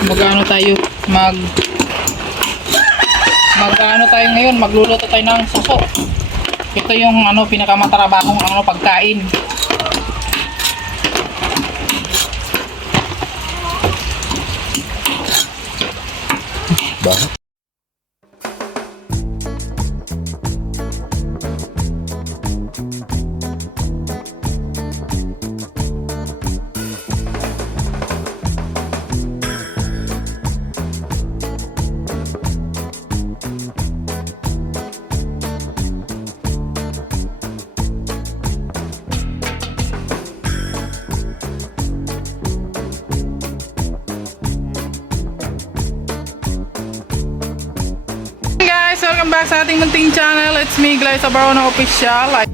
Magano tayo magano tayo ngayon, magluluto tayo ng suso. Ito yung pinakamatrabahong pagkain. Bakit? Guys, welcome back sa ating munting channel. It's me, Glyza Barona Official.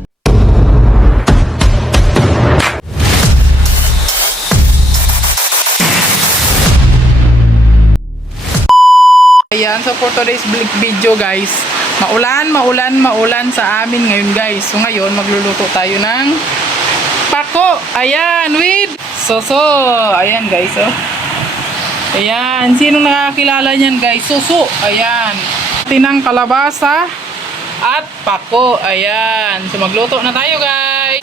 Ayan, so for today's video guys, maulan sa amin ngayon guys. So ngayon, magluluto tayo ng pako. Ayan, with suso. Ayan guys, oh. Ayan, sino nakakilala niyan guys? Suso. Ayan. Tinang kalabasa at pako. Ayan. So magluto na tayo guys.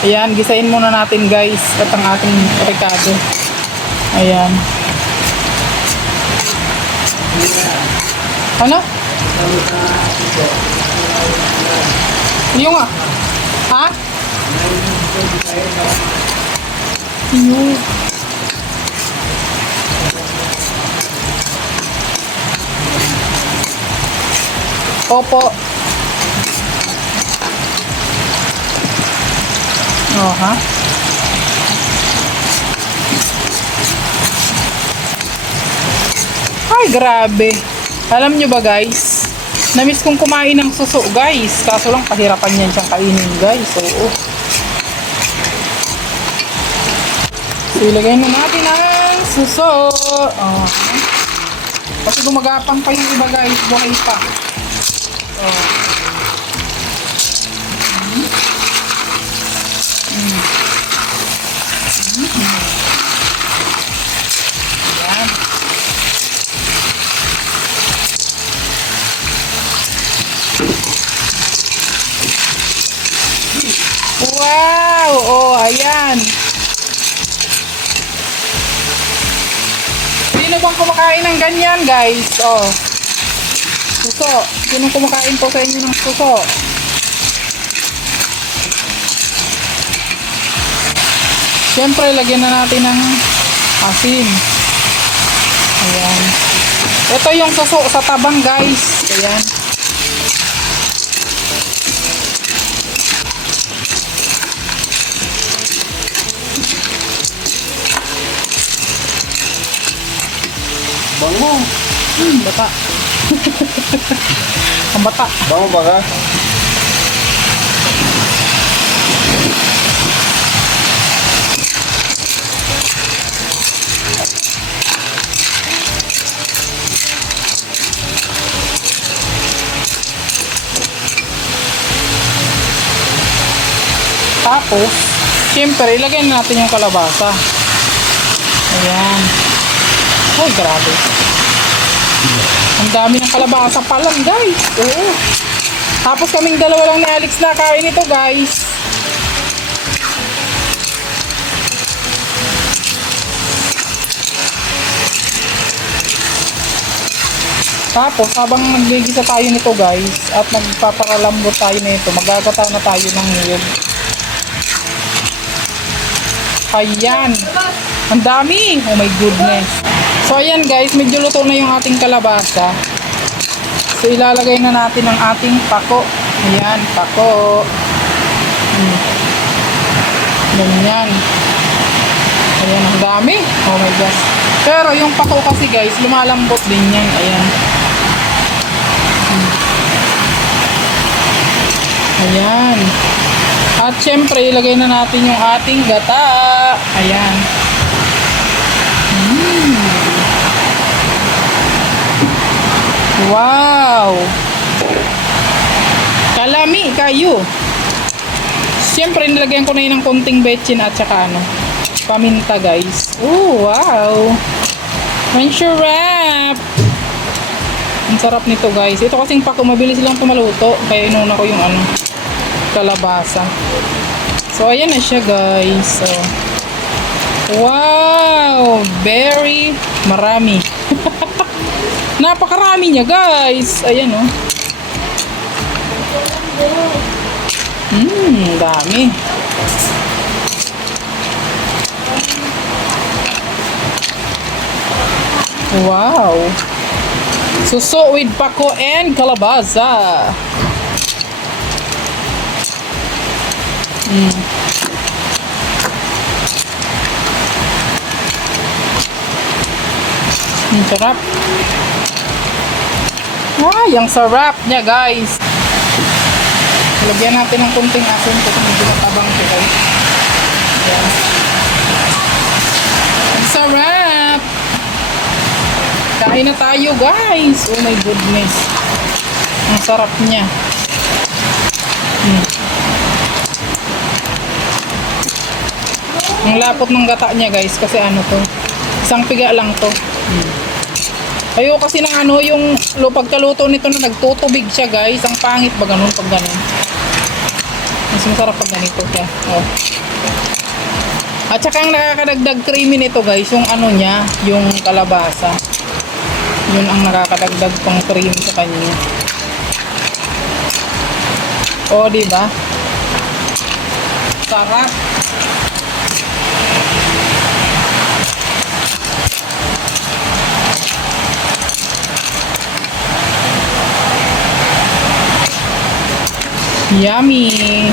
Ayan, gisain muna natin guys at ang ating ricado. Ayan. Ano? Iyo nga. Ha? Iyo. Opo. Oh, ha? Ay, grabe. Alam nyo ba guys? Namiss kong kumain ng suso guys. Kaso lang pahirapan yan siyang kainin guys. Oo. So, ilagay na natin ang suso. Oh. Kasi gumagapang pa yung iba guys. Buhay pa. Oh. Ayan. Wow! Oh, ayan. Sino bang kumakain ng ganyan, guys? Oh. Suso. Sino kumakain po sa inyo ng suso? Siyempre, lagyan na natin ng asin. Ayan. Ito yung suso sa tabang, guys. Ayan. Bango. Bata. Ang bata. Bango ba ka? Tapos, siyempre, ilagay na natin yung kalabasa. Ayan. Ay, grabe. Ang dami ng kalabasa pa lang, guys. Oo. Tapos kaming dalawa lang ni Alex na kain ito, guys. Tapos, habang naggigisa tayo nito, guys, at magpaparalambot tayo nito, magagata na tayo ng niyog. Ayan. Ang dami. Oh my goodness. So, ayan guys, medyo luto na yung ating kalabasa. So, ilalagay na natin ang ating pako. Ayan, pako. Ganyan. Ayan, ang dami. Oh my gosh. Pero yung pako kasi guys, lumalambot din yan. Ayan. Ayan. At syempre, ilagay na natin yung ating gata. Ayan. Wow! Kalami kayo. Siyempre, nilagyan ko na yun ng konting betchin at saka paminta guys. Oh, wow! Cruncher wrap! Ang sarap nito guys. Ito kasing pako, mabilis lang ito maluto. Kaya inuna ko yung ano, kalabasa. So, ayan na siya guys. So, wow! Very marami. Napakarami niya guys. Ayan oh. Dami. Wow. Suso with pako and kalabasa. Ang sarap. Ay, ang sarap niya guys. Lagyan natin ng kunting asin kasi medyo matabang ito guys. Ayan. Ang sarap! Kain na tayo guys. Oh my goodness. Ang sarap niya. Ang lapot ng gata niya guys kasi ano to. Isang piga lang to. Ayaw kasi ng ano yung pagkaluto nito na nagtutubig siya guys. Ang pangit ba ganun pag ganun. Mas masarap pag ganito siya. Oh. At saka ang nakakadagdag creamy nito guys, yung ano niya, yung kalabasa. Yun ang nakakadagdag pang cream sa kanya. Oh, di ba? Sarap. Yummy.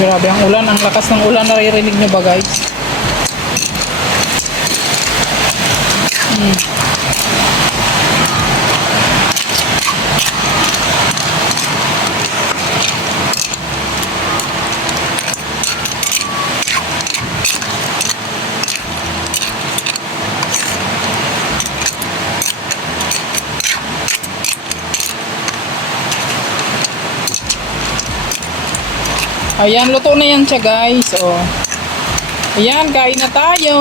Grabe ang ulan, ang lakas ng ulan, naririnig nyo ba guys? Ayan, luto na yan siya guys. Oh. Ayan, kain na tayo.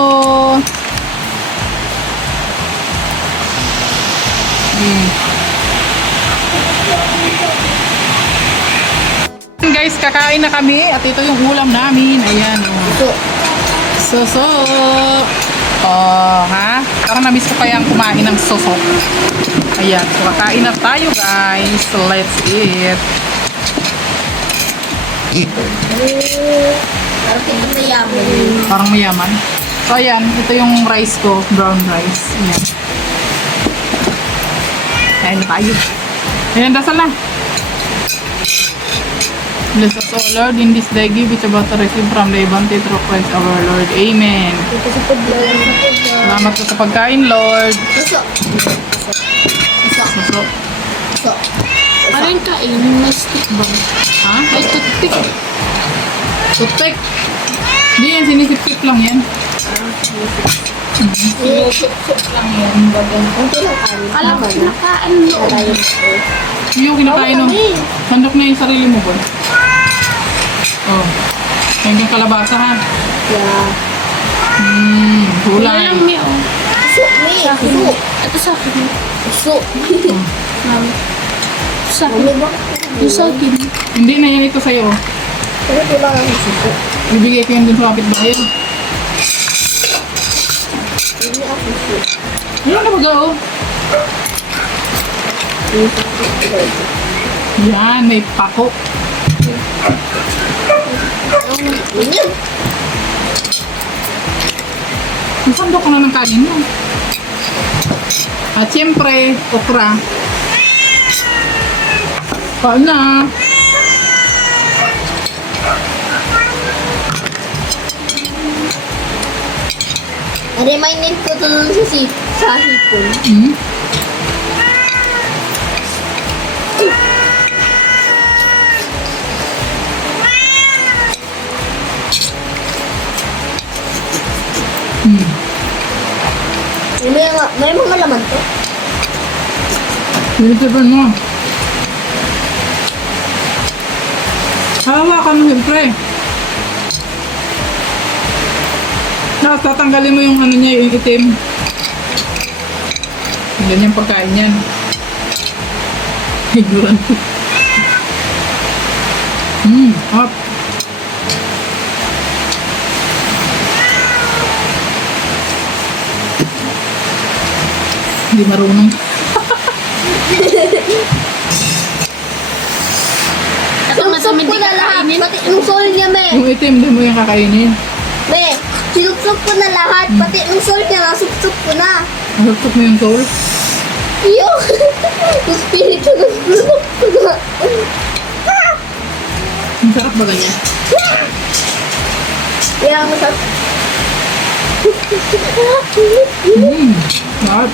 Guys, kakain na kami at ito yung ulam namin. Ayan. Oh. Suso. Oh, ha? Parang namiss ko kayang kumain ng suso. Ayan, so kakain na tayo guys. So, let's eat. Parang mayaman. So ayan, ito yung rice ko, brown rice. Ayan. Ayan tayo. Ayan, dasal na. Bless us, O Lord, in this day give which about to receive from the abundant through Christ our Lord. Amen. Salamat po sa pagkain, Lord. Suso. Parang kain, may stick ba? Ha? May toothpick. Toothpick. Hindi yan, sinisip-sip lang yan. Sinisip-sip lang yan. Alam ko, nakain yun. Yung kinakain no. Handok na yung sarili mo ba? Oh. Yan yung kalabasa ha. Yeah. Gulay. Wala lang may oh. Puso. Ito sa akin. Puso. Mami. Sa akin. Ito sa akin. Hindi na yan ito sa'yo. Ito lang ang puso. Bibigay ko yan dun sa kapitbahay. Hindi ako puso. Yan na baga oh. Yan, may pako. Sandok ko na ng kanin mo. At siyempre, okra. Kain na. Reminded ko to dun sa hipon. May mga laman to. Tinitipan mo. Hawakan mo siyempre. Tapos tatanggalin mo yung ano niya, yung itim. Ganyan pagkain yan. Higuran ko. Hot. Hindi marunong. Ito nga sa Sinupsop hindi ko na lahat. kakainin. Pati yung soul niya, me. Yung itim, hindi mo yung kakainin. Me, sinupsop ko na lahat. Pati yung soul niya, nasupsop ko na. Masupsok mo yung soul. Iyo! Yung spirito ng sunok ko na. Ang sarap ba ganyan? Kaya masarap. Hot.